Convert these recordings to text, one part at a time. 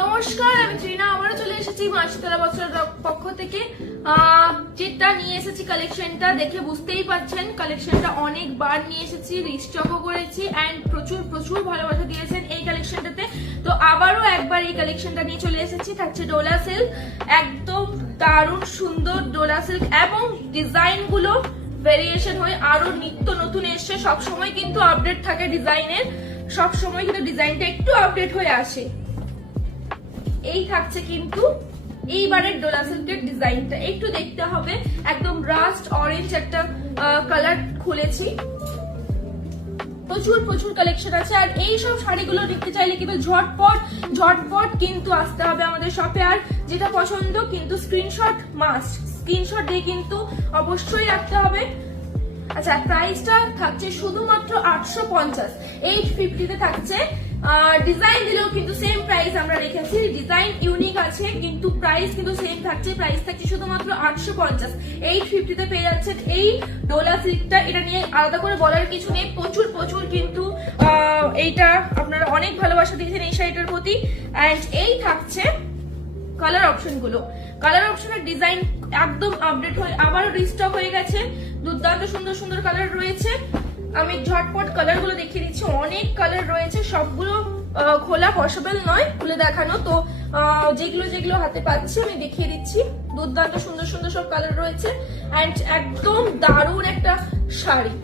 নমস্কার, আমি ত্রিনা আবারও চলে এসেছি মাসিতলা বস্ত্রের পক্ষ থেকে। যেটা নিয়ে এসেছি কালেকশনটা দেখে বুঝতেই পাচ্ছেন, কালেকশনটা অনেকবার নিয়ে এসেছি, রিস্টকও করেছি এন্ড প্রচুর প্রচুর ভালোবাসা দিয়েছেন এই কালেকশনটাতে। তো আবারও একবার এই কালেকশনটা নিয়ে চলে এসেছি। থাকছে ডোলা সিল্ক, একদম দারুণ সুন্দর ডোলা সিল্ক এবং ডিজাইন গুলো ভেরিয়েশন হয়ে আরো নিত্য নতুন এসছে। সবসময় কিন্তু আপডেট থাকে ডিজাইনের, সবসময় কিন্তু ডিজাইনটা একটু আপডেট হয়ে আসে। এই থাকছে কিন্তু এইবারের ডোলা সিল্কের ডিজাইনটা, একটু দেখতে হবে। একদম রাস্ট অরেঞ্জ একটা কালার খুলেছি, প্রচুর প্রচুর কালেকশন আছে। আর এই সব শাড়িগুলো দেখতে চাইলে কিন্তু ঝটপট কিন্তু আসতে হবে আমাদের শপে। আর যেটা পছন্দ কিন্তু স্ক্রিনশট মাস্ট, স্ক্রিনশট দিয়ে কিন্তু অবশ্যই রাখতে হবে। আচ্ছা, প্রাইসটা থাকছে শুধুমাত্র 850, 850 তে থাকছে। ডিজাইন দিলেও কিন্তু সেম প্রাইস আমরা রেখেছি, ডিজাইন ইউনিক আছে কিন্তু প্রাইস কিন্তু সেম থাকছে। প্রাইস থাকছে শুধুমাত্র 850, 850 তে পেয়ে যাচ্ছেন এই ডোলা সিল্কটা। এটা নিয়ে আলাদা করে বলার কিছু নেই, প্রচুর প্রচুর কিন্তু এইটা আপনারা অনেক ভালোবাসা দিয়েছেন এই শাড়িটার প্রতি। এন্ড এই থাকছে কালার অপশন গুলো, কালার অপশনের ডিজাইন একদম আপডেট হয়ে আবারও রিস্টক হয়ে গেছে। দুর্দান্ত সুন্দর সুন্দর কালার রয়েছে। আমি ঝটপট কালার গুলো দেখিয়ে দিচ্ছি, অনেক কালার রয়েছে, সবগুলো খোলা পসিবল নয় খুলে দেখানো। তো যেগুলো যেগুলো হাতে পাচ্ছি আমি দেখিয়ে দিচ্ছি। দুর্দান্ত সুন্দর সুন্দর সব কালার রয়েছে এন্ড একদম দারুণ একটা শাড়ি,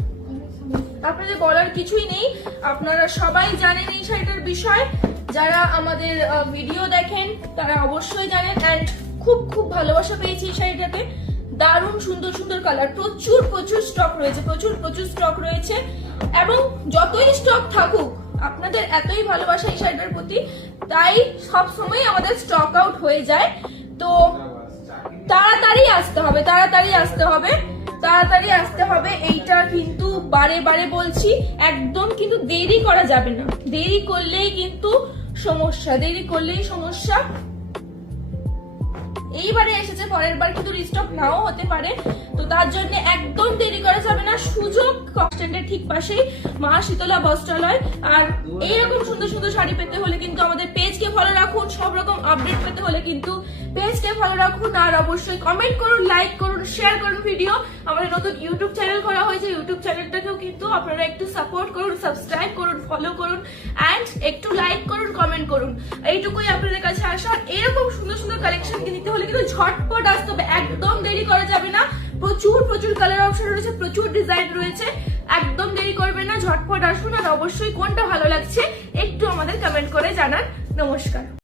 আপনাদের বলার কিছুই নেই। আপনারা সবাই জানেন এই শাড়িটার বিষয়, যারা আমাদের ভিডিও দেখেন তারা অবশ্যই জানেন। এন্ড খুব খুব ভালোবাসা পেয়েছি এই শাড়িটাতে, দারুণ সুন্দর সুন্দর কালার, প্রচুর প্রচুর স্টক রয়েছে, প্রচুর প্রচুর স্টক রয়েছে। এবং যতই স্টক থাকুক আপনাদের এতই ভালোবাসা এই শাড়িটার প্রতি, তাই সব সময় আমাদের স্টক আউট হয়ে যায়। তো তাড়াতাড়ি আসতে হবে, তাড়াতাড়ি আসতে হবে, তাড়াতাড়ি আসতে হবে। এইটা কিন্তু বারে বারে বলছি, একদম কিন্তু দেরি করা যাবে না, দেরি করলেই কিন্তু সমস্যা, দেরি করলেই সমস্যা। এইবারে এসেছে, পরের বার কিন্তু রিস্টক নাও হতে পারে, তো তার জন্য একদম দেরি করা যাবে না। সুযোগ কনস্ট্যান্টের ঠিক পাশেই মা শীতলা বস্ত্রালয়। আর এইরকম সুন্দর সুন্দর শাড়ি পেতে হলে কিন্তু আমাদের পেজকে ফলো রাখুন, সব রকম আপডেট পেতে হলে কিন্তু পেজকে ফলো রাখুন। আর অবশ্যই কমেন্ট করুন, লাইক করুন, শেয়ার করুন ভিডিও। আমাদের নতুন ইউটিউব চ্যানেল করা হয়েছে, ইউটিউব চ্যানেলটাকেও কিন্তু আপনারা একটু সাপোর্ট করুন, সাবস্ক্রাইব করুন, ফলো করুন এন্ড একটু লাইক করুন, কমেন্ট করুন। এইটুকুই আপনাদের কাছে আসা। এরকম সুন্দর সুন্দর কালেকশন নিতে হলে কিন্তু ঝটপট আসতে হবে, একদম দেরি করা যাবে না। প্রচুর প্রচুর কালার অপশন রয়েছে, প্রচুর ডিজাইন রয়েছে, একদম দেরি করবেন না, ঝটপট আসুন। আর অবশ্যই কোনটা ভালো লাগছে একটু আমাদের কমেন্ট করে জানান। নমস্কার।